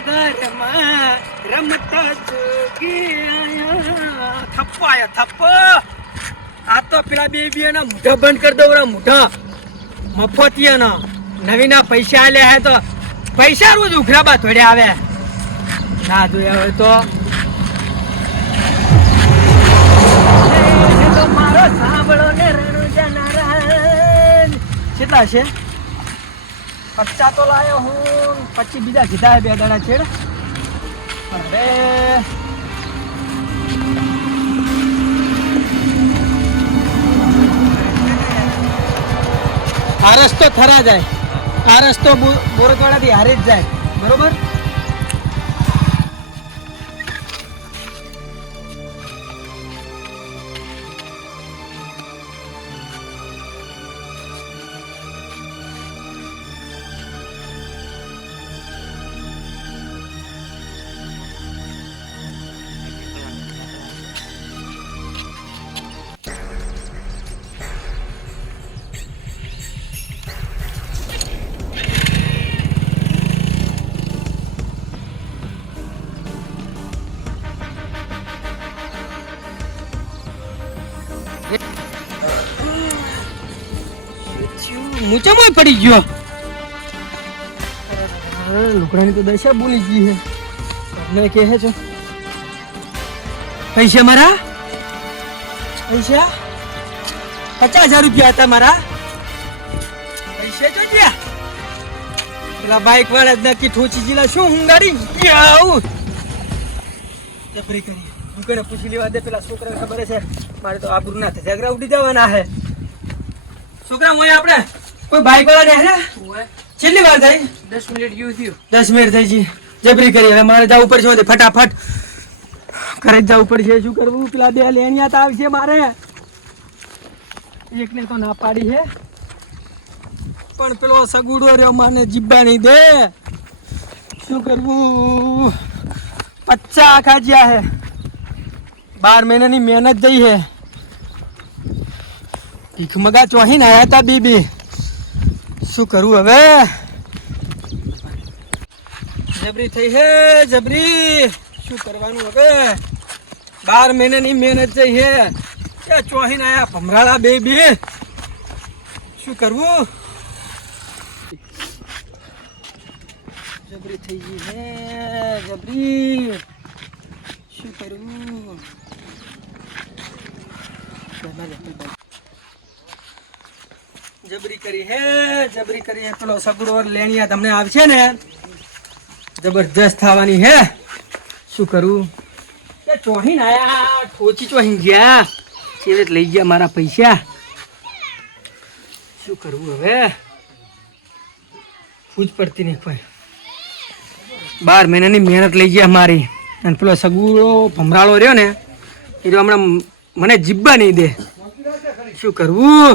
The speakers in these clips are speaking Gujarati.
ઘરમાં રમતા જોગી આયા. થપ્પો આયા થપ્પો. આ તો પેલા બેબીના મોઢા બંધ કરી દો મોઢા મફતિયાના નવીના પૈસા આલ્યા હે તો પૈસા રોજ ઉઘરાબા થોડે આવે ના જોયા હોય તો મારો સાંભળો ને રણુજા નારાયણ કેટલા છે 50 તો લાયો હું 25 બીજા કીધા બે દાડા છેડ અરે આ રસ્તો થરા જાય આ રસ્તો બોરતવાડાથી હારે જ જાય બરોબર મૂચામાં પડી ગયો લુકડાની તો દશા બોલી ગઈ છે તમને કહે છે પૈસા મારા પૈસા 50,000 રૂપિયા હતા મારા પૈસા જો ગયા પેલા બાઈક વાળા નક્કી ઠોચી જીલા શું હું ગાડી આવું જબરી કરી દુકાને પૂછી લેવા દે પેલા છોકરાને ખબર છે મારે તો આબરૂ ના થાય ઝઘડા ઉડી જવાના હે છોકરા મોય આપણે કોઈ બાઈક વાળા ને છેલ્લી વાર થઈ 10 મિનિટ ગયું થયું 10 મિનિટ થઈ ગઈ જબરી કરી હવે મારે જવું પડશે ફટાફટ ઘરે જ જવું પડશે શું કરવું પેલા બે લેણિયા આવશે મારે એકને તો ના પાડી છે પણ પેલો સગુડો રહ્યો માને જીબ્બા નહીં દે શું કરવું 50 ખાજ્યા હે 12 મહિનાની મહેનત જઈ હે ભીખ મગા ચોહીને આયા તા બીબી શું કરું હવે જબરી થઈ હે જબરી શું કરવાનું હવે 12 મહિનાની મહેનત જઈ હે ક્યાં ચોહીને આયા ભમરાળા બેબી શું કરવું જબરી થઈ ગઈ હે જબરી શું કરવું જબરી કરી હે પેલો સગડો લેણિયા તમને આવશે ને જબરદસ્ત થવાની હે શું કરું કે ચોહીને આયા ઠોચી ચોહીને ગયા ચેરેટ લઈ ગયા મારા પૈસા શું કરવું હવે ફૂજ પડતી નહીં કોઈ 12 મહિનાની મહેનત લઈ ગયા મારી અને પેલો સગુડો ભમરાળો રહ્યો ને એ તો હમણાં મને જીબ્બા નહીં દે શું કરવું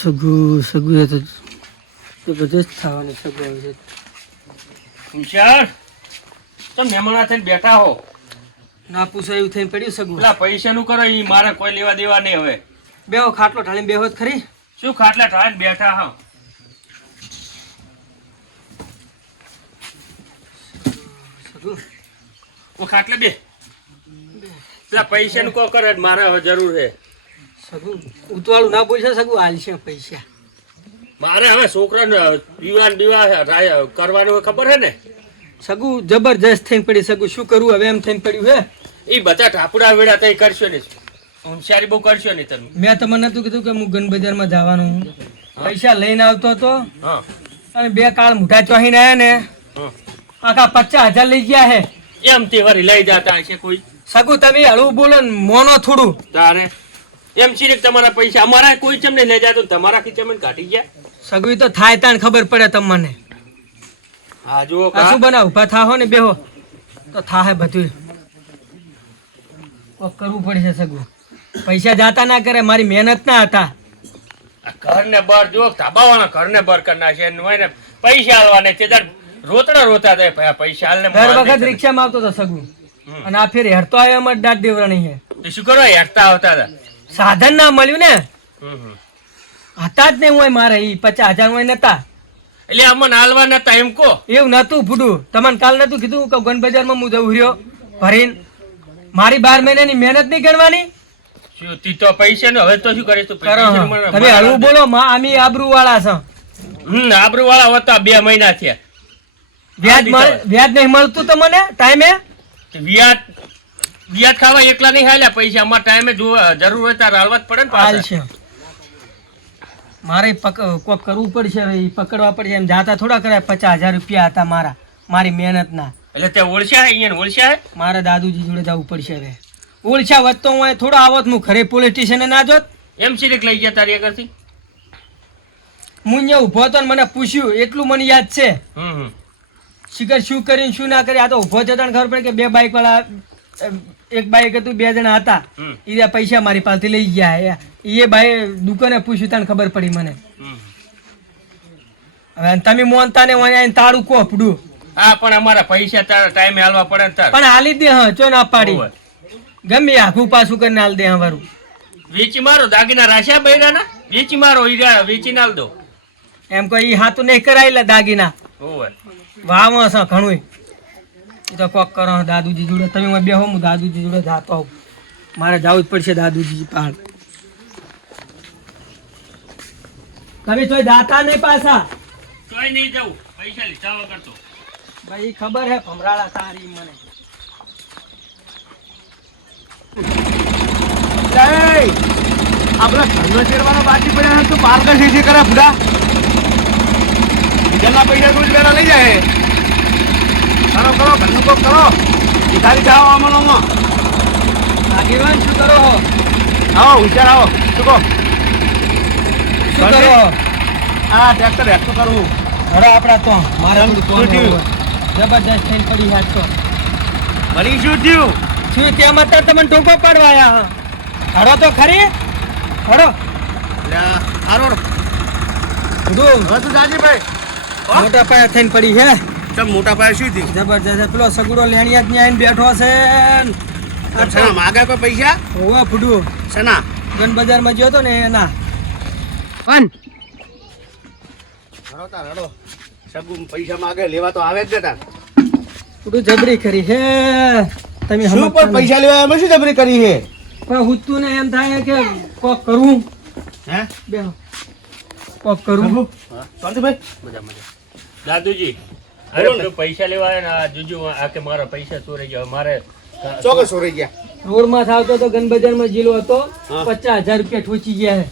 સગુ તો જબરદસ્ત થવાની સગુ આવી છે તો મહેમાન થઈને બેઠા હો ના પૂછો એવું થઈને પડ્યું સગુ પેલા પૈસા નું કરો ઈ મારે કોઈ લેવા દેવા નહીં હવે બેહો ખાટલો ઢાળીને બેહો જ ખરી શું ખાટલા ઢાળીને બેઠા હો સગુ ઓ ખાટલે બે પેલા પૈસા નું કો કરે મારે હવે જરૂર છે સગુ ઉતવાળું ના બોલશે સગુ હાલશે પૈસા મારે હવે છોકરાને દીવા કરવાનું ખબર છે ને સગુ જબરજસ્ત થઈને પડી સગુ શું કરવું હવે એમ થઈને પડ્યું હે એ બધા ઠાપડા વેડા તઈ કરશો ને હોશિયારી બહુ કરશો ને તમે મેં તમને નતું કીધું કે હું ગન બજારમાં જવાનું પૈસા લઈને આવતો હતો અને બે કાળ મુઠા ચોહીને આયા ને આખા 50,000 લઈ ગયા હે એમ તે વરી લઈ જતા હશે કોઈ સગુ તમે હળવું બોલો ને મોનો થોડું તારે એમ છે કે તમારા પૈસા અમારા કોઈ ચમ નહીં લઈ જતો તમારા ખીચામાં કાઢી ગયા સગુ તો થાય તાણ ખબર પડે તમને હા જો શું બનાવ ઉભા થાહો ને બેહો તો થાહે બધું કરવું પડશે સગુ પૈસા જાતા ના કરે મારી મહેનત ના હતા ઘર ને બર જો ધાબાવાના ઘર ને બર કરી નાખે ને પૈસા આલવાને તે રોતા જાય પૈસા આલને દર વખત રિક્ષામાં આવતો હતો સગુ અને આ ફેર હેરતો આવ્યો અમારે દાંત દેવરાણી હે શું કરવા હેરતા આવતા હતા સાધન ના મળ્યું ને હમ. હતા જ નહીં હોય મારે ઈ 50,000 હોય નતા એટલે અમને હાલવા નતા એમ કહો. એવું નતું ફૂડું તમને કાલ નતું કીધું કે ગન બજારમાં હું જઉં રહ્યો ભરીને મારી 12 મહિનાની મહેનત નહીં ગણવાની શું તી તો પૈસા નો હવે તો શું કરીશ તું? કરો તમે હળવું બોલો માં આમી આબરૂ વાળા છો આબરૂ વાળા હતા 2 મહિના થયા. વ્યાજ નહીં મળતું તમને ટાઈમે વ્યાજ ખાવા એકલા નહીં હાલ્યા પૈસા અમારા ટાઈમે જરૂર હોય ત્યારે હાલવા જ પડે ને હાલ પાછા. છે મારે કોક કરવું પડશે હવે ઈ પકડવા પડશે એમ જાતા થોડા કરાય 50,000 રૂપિયા હતા મારી મહેનત ના એટલે તે ઓળખ્યા હે અહીંયા ઓળખ્યા હે? મારા દાદુજી જોડે જવું પડશે હવે ઓળખ્યા વધતો હું થોડો આવત હું ખરે પોલીસ સ્ટેશને ના જોત એમ સિરિક લઈ ગયા તારી આગળથી? હું અહીંયા ઊભો હતો ને મને પૂછ્યું એટલું મને યાદ છે શિખર શું કરીને શું ના કરી આ તો ઊભો થયો તને ખબર પડે કે 2 બાઇક વાળા એક બાઇક હતું 2 જણા હતા એ પૈસા મારી પાસેથી લઈ ગયા એ ભાઈ દુકાને પૂછ્યું તને ખબર પડી મને હવે તમે મોનતા ને આવીને તાળું કોપડું હા પણ અમારા પૈસા તારા ટાઈમે હાલવા પડે ને તાર. પણ હાલી દે હા ચો ના પાડી ગમે આખું પાછું કરીને હાલ દે હા વારું વેચી મારો દાગીના રાશ્યા બૈરાના વેચી મારો હીરા વેચી નાલ દો એમ કોઈ હાથું નહીં કરાયેલા દાગીના ઓય વાવ છે ઘણું એ તો કોક કરો દાદુજી જોડે તમે બેહો હું દાદુજી જોડે જાતો આવું મારે જવું જ પડશે દાદુજી પાડ તમે તોય દાતા નહીં પાછા તોય નહીં જવું પૈસા લીધા કરતો ભાઈ ખબર હે ભમરાળા તારી મને આપડા ઘરનો શેરવાનો બાકી પડ્યા તો પાલકા શીશી કરે ભૂડા બીજાના પૈસા રોજ વેરા લઈ જાય કરો ઘરનું કોક કરો ભિખારી જાઓ અમલોમાં આગેવાન શું કરો હો? આવો વિચાર આવો શું કહો શું કરો હો? આ ટ્રેક્ટર હેઠું કરવું હરો આપડા તો મારે શું થયું? જબરદસ્ત થઈને પડી હાથ તો વળી શું થયું શું તેમ અત્યારે તમને ટોકો પાડવા આયા હરો તો ખરી હરો હારો ડૂમ હવે તું જાજે ભાઈ મોટા પાયા થઈને પડી હે ચમ મોટા પાયે શું થયું જબરદસ્ત પેલો સગડો લેણિયા જ ન્યાય બેઠો છે શેના માગે કોઈ પૈસા ઓવા ફૂડું શેના ગન બજારમાં ગયો તો ને એના પણ રડો સગુ પૈસા માગે લેવા તો આવે જ ને તાર ફૂડું જબરી કરી હે તમે શું પણ પૈસા લેવા એમાં શું જબરી કરી છે પણ હુતું ને એમ થાય કે કોક કરું હે બેહો કોક કરું શાંતિભાઈ મજા દાદુજી અરે પેલું પૈસા લેવા આવ્યા ને આ જુજુ આ કે મારા પૈસા ચોરી ગયા મારે ચોક્કસ રહી ગયા રોડમાં થાવતો તો ગન બજારમાં જીલો હતો હા. 50,000 રૂપિયા ઠોચી ગયા છે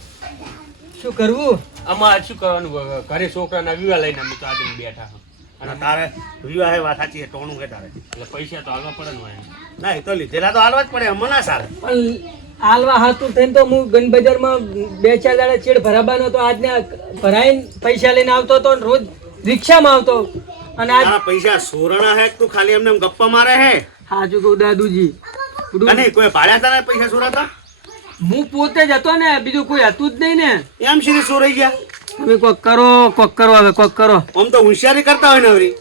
શું કરવું આમાં શું કરવાનું ઘરે છોકરાના વિવાહ લઈને અમે તો આજે બેઠા હા. અને તારે વિવાહ હે વાત સાચી છે ટોણું કે તારે એટલે પૈસા તો હાલવા પડે ને હોય. ના એ તો લીધેલા તો હાલવા જ પડે અમને ના સારે પણ આલવા હાથું થઈને તો હું ગન બજારમાં 2-4 દાડા ચેડ ભરાબાનો તો આજને ભરાઈને પૈસા લઈને આવતો હતો ને રોજ રિક્ષામાં આવતો અને આજ તારા પૈસા સોરણા હે તું ખાલી એમને એમ ગપ્પા મારે હે હાજુ કહું દાદુજી અને કોઈ ભાડ્યા તારા પૈસા સોરાતા હું પોતે જ હતો ને બીજું કોઈ હતું જ નહીં ને એમ શીરી સોરાઈ ગયા તમે કોક કરો હવે કોક કરો આમ તો હોશિયારી કરતા હોય ને હરી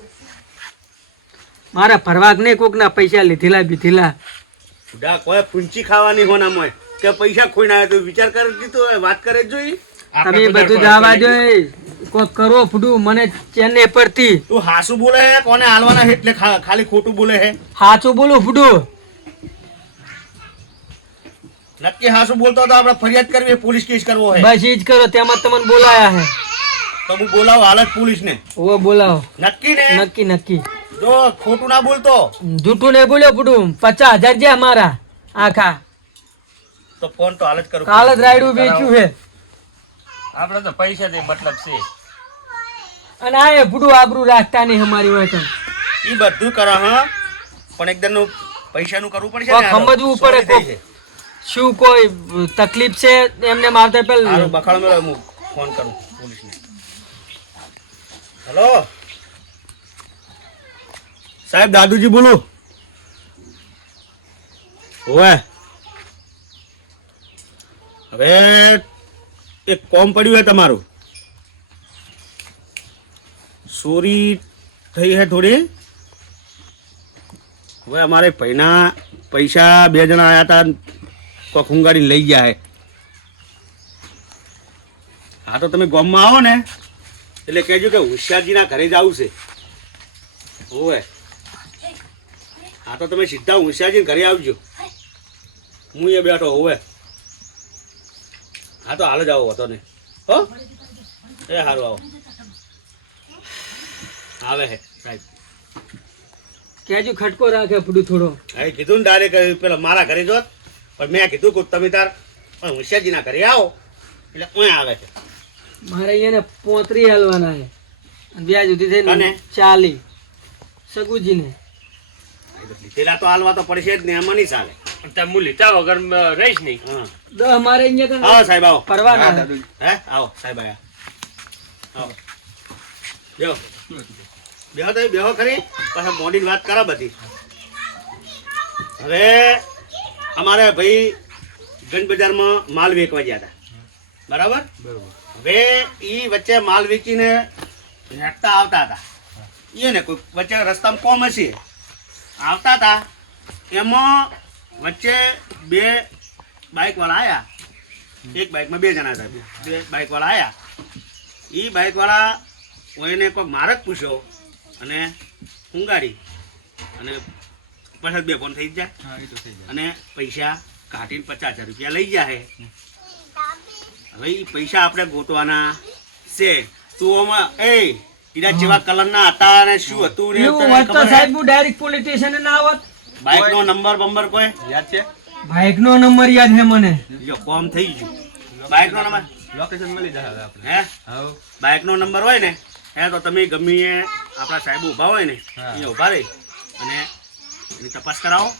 મારા ભરવાક નહીં કોકના પૈસા લીધેલા બીધેલા બુડા કોઈ પૂંચી ખાવાની હોના મોય કે પૈસા ખોઈને આવે તો વિચાર કરી દીધો હોય વાત કરે જ જોઈ તમે બધું જવા દો કોક કરો ફૂડું મને ચેન નહીં પડતી તું હાસુ બોલે હે કોને હાલવાના હે એટલે ખાલી ખોટું બોલે હે સાચું બોલું ફૂડું નક્કી હાસુ બોલતો તો આપણે ફરિયાદ કરવી પોલીસ કેસ કરવો હે બસ ઈ જ કરો તેમાં તમને બોલાયા હે તો હું બોલાવો હાલત પોલીસ ને ઓ બોલાવો નક્કી ને નક્કી જો ખોટું ના બોલતો જૂઠું નહીં બોલ્યો ફૂડું 50,000 જ્યાં મારા આખા તો ફોન તો હાલત કરું કાલ જ રાયડું વેચ્યું છે આપણે તો પૈસા થી મતલબ છે અને આ એ ફૂડું આબરૂ રાખતા નહીં અમારી હોય તો ઈ બધું કરો હા પણ એકદમ નું પૈસાનું કરવું પડશે કોક ને સમજવું પડે કોક. શું કોઈ તકલીફ છે એમને મારતા પેલા હારું બખાડો મેળો હું ફોન કરું પોલીસને હેલો સાહેબ દાદુજી બોલો ઓએ હવે એક કોમ પડ્યું હે તમારું ચોરી થઈ હે થોડી હવે અમારે ભાઈના પૈસા 2 જણા આવ્યા હતા કોક હુંગાડી લઈ ગયા હે હા તો તમે ગામમાં આવો ને એટલે કહેજો કે હોશિયારજીના ઘરે જ આવું છે. ઓવે હા તો તમે સીધા હોશિયારજી ઘરે આવજો. હું એ બેઠો હોવે. હા તો હાલ જ આવો હતો ને. હો એ સારું આવો. આવે હે સાહેબ. કેજો ખટકો રાખે પડું થોડો. હા કીધું ને ડાયરેક્ટ પેલા મારા ઘરે જોત પણ મેં કીધું કે તમે તાર હોશિયારજીના ઘરે આવો એટલે ઓય આવે છે. મારે અહીંયા 35 હાલવાના છે અને વ્યાજ સુધી થઈને અને? 40 સગુજીને. લીધેલા તો હાલવા તો પડશે જ ને, એમાં નહીં ચાલે. પણ તમે હું લીધા વગર રહીશ નહીં. હા 10 મારે અહીંયા આવો સાહેબ આવો. પરવાના છે. હે આવો સાહેબ આયા. આવો બેહો બેહો તો બેહો ખરી પછી મોડી વાત કરો બધી. હવે અમારે ભાઈ ગંજ બજારમાં માલ વેચવા ગયા હતા બરાબર. હવે એ વચ્ચે માલ વેચીને હેઠતા આવતા હતા. એ ને કોઈ વચ્ચે રસ્તામાં કોમ હશે આવતા હતા. એમાં વચ્ચે 2 બાઇકવાળા આવ્યા. એક બાઇકમાં 2 જણા હતા. 2 બાઇકવાળા આવ્યા. એ બાઇકવાળા કોઈને કોઈ મારક પૂછ્યો અને ઊંગાડી અને પાછળ 2 ફોન થઈ જાય અને પૈસા કાઢીને 50,000 રૂપિયા લઈ જાય. હવે એ પૈસા આપણે ગોતવાના છે. તું આમાં એ એના જેવા કલરના હતા અને શું હતું ને એવું હોત તો સાહેબ હું ડાયરેક્ટ પોલીસ સ્ટેશને ના આવત. બાઇકનો નંબર બંબર કોઈ યાદ છે? બાઇકનો નંબર યાદ છે મને. જો કોમ થઈ ગયું. બાઇકનો નંબર લોકેશન મળી જશે આપણે. હે બાઇકનો નંબર હોય ને હે તો તમે ગમે એ આપણા સાહેબ ઊભા હોય ને એ ઊભા રહી અને એની તપાસ કરાવો.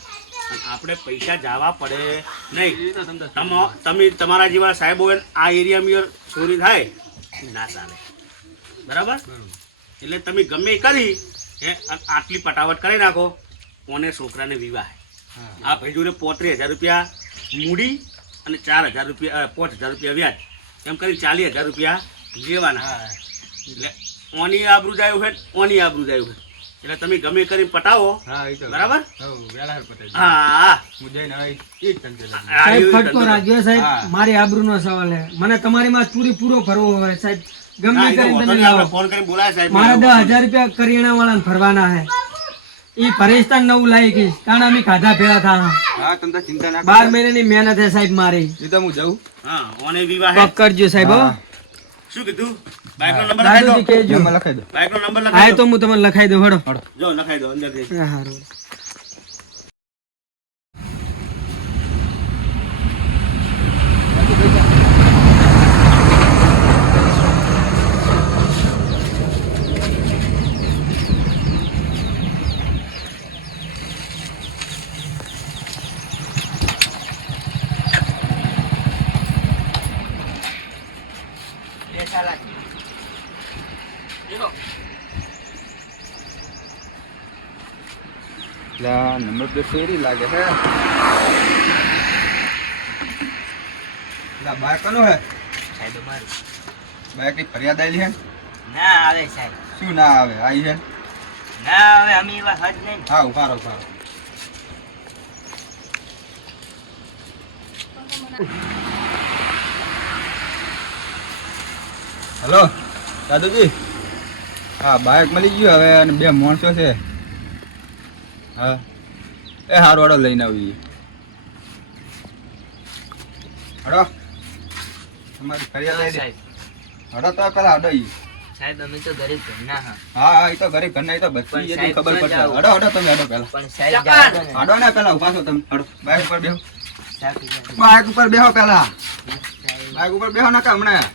અને આપણે પૈસા જવા પડે નહીં. તમે તમારા જેવા સાહેબ હોય આ એરિયામાં ચોરી થાય ના ચાલે બરાબર. એટલે તમે ગમે એ કરી આટલી પટાવટ કરી નાખો. કોને છોકરાને વિવાહ આ ભાઈ જોડે 35,000 રૂપિયા મૂડી અને 4,000 રૂપિયા 5,000 રૂપિયા વ્યાજ એમ કરી 40,000 રૂપિયા લેવાના. એટલે ઓની આબરૂ જાય છે ઓની આબરૂ જાય છે. એટલે તમે ગમે કરીને પટાવો બરાબર. હા સાહેબ ખટકો રાખ્યો સાહેબ. મારી આબરૂનો સવાલ છે. મને તમારી માં પૂરી પૂરો ભરવો હોય સાહેબ. ગમે કરીને તમે લાવો. ફોન કરીને બોલાય સાહેબ. મારે 10,000 રૂપિયા કરિયાણા વાળાને ભરવાના છે. ઈ પરેશાન નવું લાવી ગઈશ કારણ અમે ખાધા ભેળા થા. હા તમે ચિંતા ના 12 મહિનાની મહેનત છે સાહેબ મારી. એ તો હું જાઉં. હા ઓને વિવાહ પક કરજો સાહેબ. હો શું કીધું? બાઇકનો નંબર લખાઈ દાદુજી દો. કહેજો. નંબર લખાઈ દો. બાઇકનો નંબર હા લખાઈ તો દો. હું તમને લખાઈ દઉં. હડો જો લખાઈ દો અંદરથી. હા, હારું. લા નંબર તો શેરી લાગે છે. લા બાઈક કોનું હે? સાહેબ મારું બાઈક ની ફરિયાદ આવેલી હે? ના આવે સાહેબ. શું ના આવે? આવી છે? ના આવે અમે એવા હજ નહીં. હા ઉભારો ઉભારો. હેલો દાદુજી. હા બાઈક મળી ગયું હવે અને 2 માણસો છે. હા એ હારો હડો લઈને આવીએ. હડો તમારી ફરિયાદ આવી સાહેબ હડો તો પેલા હડો ઈ. સાહેબ અમે તો ગરીબ ઘરના હા. હા હા એ તો ગરીબ ઘરના એ તો બધી પણ એની સાહેબ ખબર તો પડશે. જાઓ. હડો હડો તમે હડો પેલા પણ સાહેબ જાઓ ને. હડો ને પેલા ઉભા છો તમે. હડો બાઈક ઉપર બેહો. સાહેબ બાઈક ઉપર બેહો પેલા. બાઈક ઉપર બેહો ના હમણાં.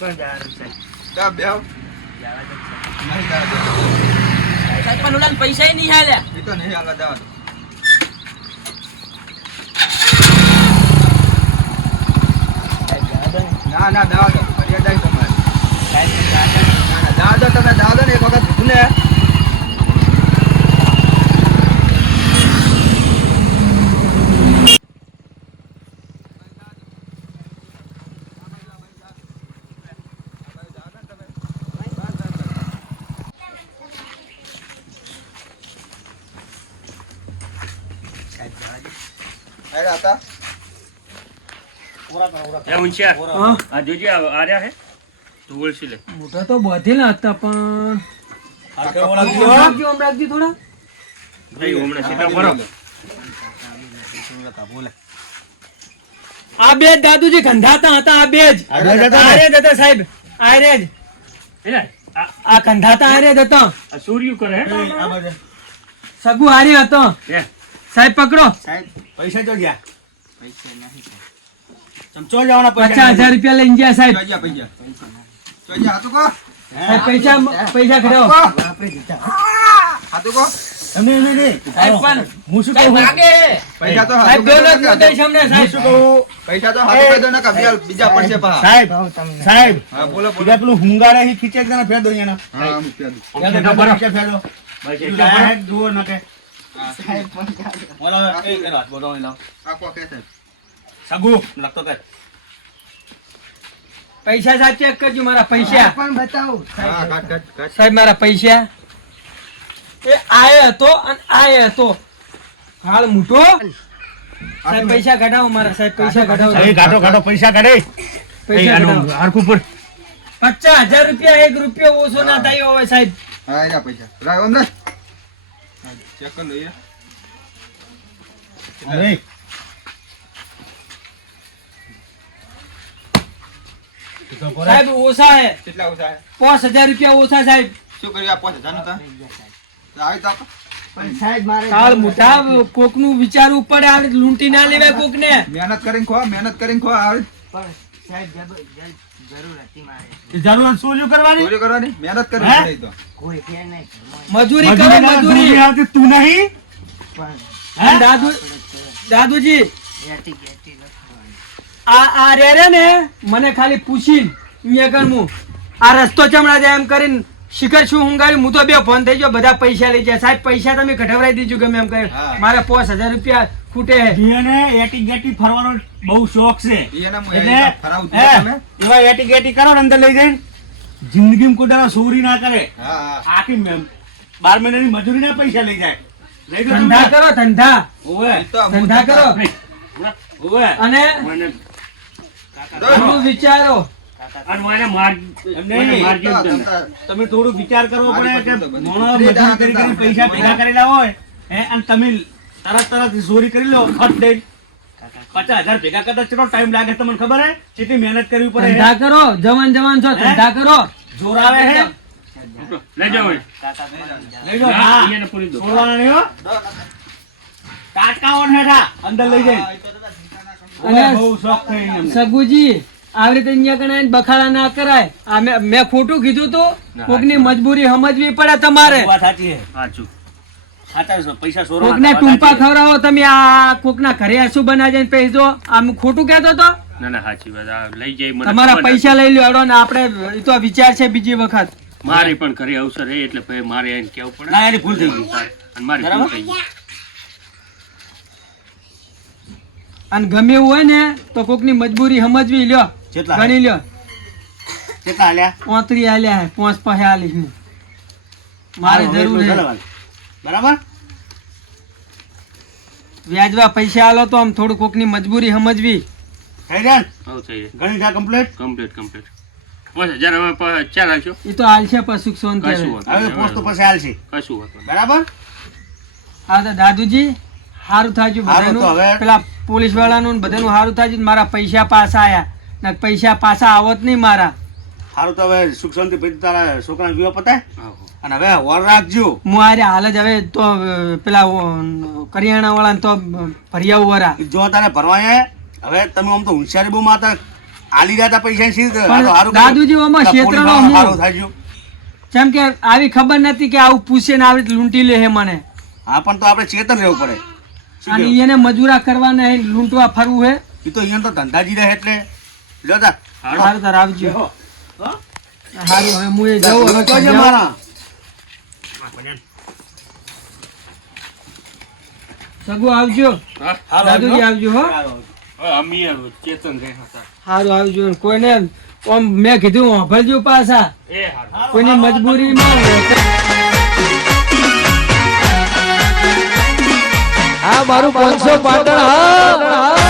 પણ જાઓ સાહેબ. જા બેહો. જાવા દો નહીં જા દો. સાહેબ પણ ઉડાન પૈસા નહીં હાલ્યા. એ તો નહીં હાલવા જવા દો. સાહેબ જાવા દો ને. ના ના જવા દો. ફરિયાદ આવી તમારી. સાહેબ જાવા દો ને. ના ના જવા દો તમે જવા દો ને એક વખત કીધું ને. સાહેબ જાવા દો. અરે હતા એ મુંશિયા, હા આ જોજે આ રહ્યા હે તુલસી લે. મોટા તો બધેલા હતા પણ રાખજો થોડા. ભાઈ હમણાં સીધા ભરો. આ બે જ દાદુજી કંધાતા હતા. આ બે જ આરે જ હતા સાહેબ. આરે જ એટલે આ કંધાતા આરે જ હતા. આ સૂર્ય કરે હે? સગુ આરે હતો એ, સાહેબ. પકડો. સાહેબ પૈસા જો ગયા તમે ચો જવાના 50,000 રૂપિયા લઈને ગયા સાહેબ. ચોજ્યા પૈસા ચોજ્યા હાથું કો સાહેબ પૈસા ખડાવો. હાથું કો સાહેબ પણ હું શું કહું પૈસા તો સાહેબ હાથું બે કરી દો લાખ દઈશ અમને સાહેબ. શું કહું પૈસા તો હાથું કરી દો ને કે બીજા પડશે પા. સાહેબ સાહેબ હા બોલો બોલો. બીજા પેલું હુંગાડે એ ખીચે એક જણા ફેર દો અહીંયા હા અમુક પ્યાદું. સીધા ભરો. ફેર દો બસ એટલા ભરો. સાહેબ જુઓ ન કે બોલો એ વાત બોલો લાવ આ કો કે સાહેબ. સગુ લખતો કર પૈસા સાહેબ ચેક કરજો મારા પૈસા. હા કાટ કાટ કાટ. સાહેબ મારા પૈસા એ આય હતો અને આય હતો. હાલ મૂઠો સાહેબ પૈસા કઢાવો મારા સાહેબ. પૈસા કઢાવો. એ ગાડો ગાડો પૈસા કાઢે પૈસા કઢાવો. હરખું પર 50,000 રૂપિયા 1 રૂપિયો ઓછો ના થાય હવે સાહેબ. હા એના પૈસા રાખ ઓમ રાખ. હા ચેક કરી લો યાર. અરે સાહેબ ઓછા હે. કેટલા ઓછા છે? 5,000 રૂપિયા ઓછા સાહેબ. શું કર્યું આ 5,000 નું તા? આવી તો આપો. હાલ મોટા કોકનું વિચારવું પડે. આ લૂંટી ના લેવાય કોકને. મહેનત કરીને ખો આવી જરૂર શું કરવાની ચોરી કરવાની મહેનત કરવી પડે તો. મજૂરી કરો મજૂરી. આવતી તું નહીં અને દાદુજી આ રે ને મને ખાલી પૂછીને અહીંયા કર હું આ રસ્તો ચમડા જાય એમ કરીને શિખર શું ઊંઘાડ્યું. હું તો બે ફોન થઈ ગયો. બધા પૈસા લઈ જાય સાહેબ. પૈસા તમે કઢવરાઈ દીધું ગમે એમ કરી. હા. મારે 5,000 રૂપિયા ખૂટે હે. એને એટી ગેટી ફરવાનો બહુ શોખ છે એને હું એટલે, અહીંયા ફરાવું છું હે, તમે. એવા એટી ગેટી કરો ને અંદર લઈ જઈને જિંદગીમાં કોઈ દાડો ચોરી ના કરે. હા હા આખી 12 મહિનાની મજૂરીના પૈસા લઈ જાય. લઈ દો ધંધા તમે. કરો ધંધા. ઓવે, એ તો હું ધંધા કરો ઓવે. અને મને બધું વિચારો. અને મને માર એમ મને નહીં. મારજો જ તમે. તમે થોડું વિચાર કરવો પડે કે બધી. મોણો મજૂરી કરી કરીને પૈસા ભેગા કરેલા હોય હે, અને તમે તરત ચોરી કરી લો ખટ દઈ 50,000 ભેગા કરતા કેટલો ટાઈમ લાગે તમને ખબર હે? કેટલી મહેનત કરવી પડે હે? ધંધા કરો. જવાન છો ધંધા કરો. જોર આવે હે લઈ જાઓ અહીં. લઈ જાઓ. ના, હા. એને પૂરી દો. છોડવાના નહીં હો. કાટકાઓને હેઠા અંદર લઈ જાય. અને ઓવે, બહુ શોખ થઈ એમને. સગુજી આવી રીતે અહીંયા કણે આવીને બખાડા ના કરાય. આ મેં ખોટું કીધું તું. ના, કોકની મજબૂરી સમજવી પડે તમારે. વાત સાચી હે. સાચું. સાચા છે. પૈસા ચોરવાના કોકને વાત ટૂંપા સાચી હે. ખવડાવો તમે. આ કોકના ઘરે શું બનાવી જાય પૈસા દો. આમ ખોટું કહેતો તો ના ના સાચી વાત. આ લઈ જાય મને તમારા ખબર પૈસા લઈ લ્યો ને આપણે ઈ તો વિચાર છે બીજી વખત. નથી. મારે પણ ઘરે અવસર હે એટલે ભાઈ મારે એને કેવું પડે. ના, એની ભૂલ થઈ ગઈ. અને મારી ભૂલ થઈ ગઈ. અને ગમે એવું હોય ને તો કોકની મજબૂરી સમજવી લ્યો. કેટલા? ગણી લ્યો. કેટલા આલ્યા? 35 આલ્યા હે. 5 પાસે આલીશ હું. મારે હવે જરૂર એટલું છે. ચલાવવાનું. બરાબર. વ્યાજવા પૈસા આલો તો આમ થોડું કોકની મજબૂરી સમજવી. થઈ જાય ને? આવું થઈ જાય. ગણી જા કમ્પ્લીટ. કમ્પ્લીટ. 5,000 હવે ચાર આવશો. એ તો હાલશે પશુ સોન કશું હોતું હવે નહીં. પોસ્ટ તો પછી હાલશે. કશું હોતું નહીં. બરાબર. હા તો દાદુજી સારું થાય હારું તો હવે. બધાનું. પેલા પોલીસ વાળાનું ને બધાનું સારું થાય. મારા પૈસા પાછા આયા ને પૈસા પાછા આવત નહીં મારા. સારું તો હવે સુખ શાંતિ પછી તારા છોકરાનો વિવાહ પતાય આવો. અને હવે વર રાખજો. હું આરે હાલ જ હવે તો પેલા કરિયાણા વાળા તો ભરિયાવું વરા. જો તારે ભરવાય હવે તમે આમ તો હોશિયારી બહુ માતા આલી રહ્યા તા પૈસા ની સીધ. પણ હારું કર્યું. દાદુજી ઓમાં પોલીસ ક્ષેત્રનો વાળાનો હું. હારું થાયજો. જેમ કે આવી ખબર નથી કે આવું પૂછે ને આવી રીતે લૂંટી લે હે મને. હા પણ તો આપણે ચેતન રહેવું પડે. શું અને કેવું? એને મજૂરા કરવાના હે, લૂંટવા ફરવું હે. ઈ તો અહીંયા તો ધંધાજી રહે એટલે લ્યો તા. સારું તાર આવજો. હો. સારું હવે હું એ જાઉં હવે તો જે જાઉં. મારા. સગુ આવજો. હા? હારું દાદુજી આવજો હો. હારું. હવે અમે ચેતન રહ્યા હતા. સારું આવજો. ને કોઈને આમ મેં કીધું વાપરજો પાછા. એ હારું. કોઈની મજબૂરીમાં આ મારું 500 પાટણ હા